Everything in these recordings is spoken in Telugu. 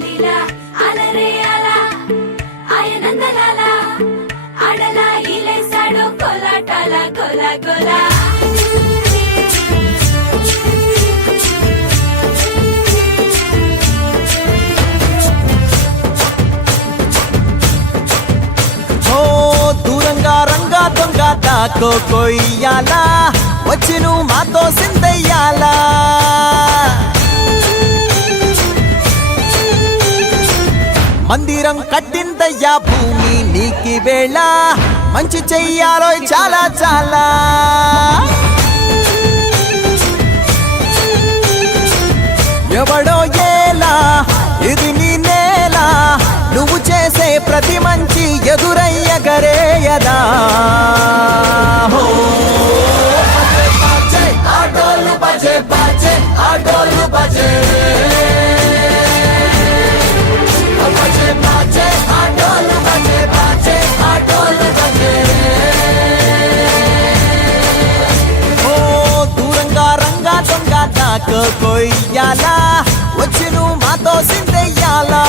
లీలా అలరే అలా ఆయనందలాల ఆడలా ఇలేసాడు కోలాటాల గోల గోల దూరంగా రంగా దొంగ దాకో కొయ్యాలా వచ్చి నువ్వు మాతో సిందయ్యాలా మందిరం కట్టిందయ్యా భూమి నీకి వేళ మంచి చెయ్యాలో చాలా చాలా ఎవడో ఏలా ఇది నీ నేల నువ్వు చేసే ప్రతి మంచి ఎదురయ్యగరేయదా ఆటోలు బజే బజే ఆటోలు బజే దూరంగా రంగా దొంగ దాకో కొయ్యాలా వచ్చి నువ్వు మాతో సిందెయ్యాలా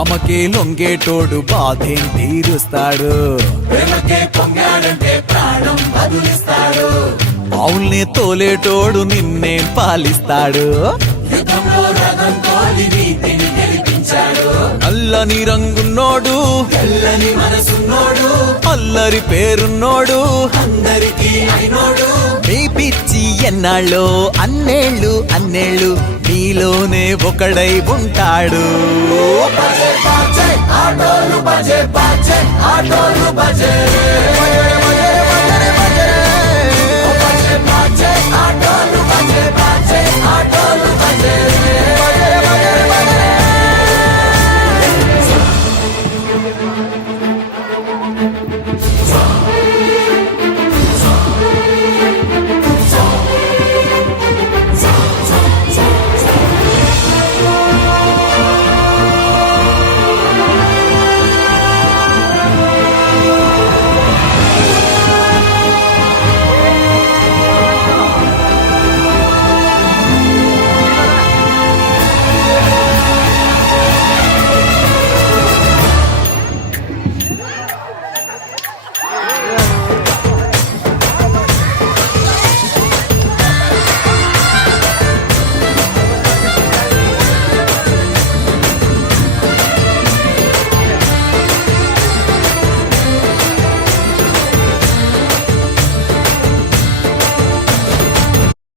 ఆమెకే లొంగేటోడు బాధేం తీరుస్తాడు పావుల్ని తోలేటోడు నిన్నే పాలిస్తాడు అల్లని రంగున్నోడు తెల్లని మనసున్నోడు అల్లరి పేరున్నోడు అందరికీ అయినోడు మీ పిచ్చి ఎన్నాళ్ళో అన్నేళ్ళు అన్నేళ్ళు నీలోనే ఒకడై ఉంటాడు ఆటోలు బజే బజే ఆటోలు బజే